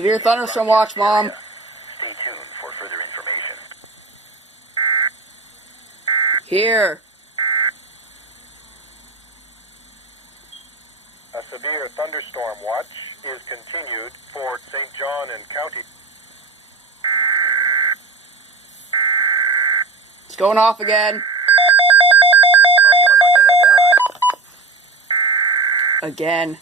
Severe thunderstorm watch, Mom. Stay tuned for further information. Here. A severe thunderstorm watch is continued for St. John and County. It's going off again. Again.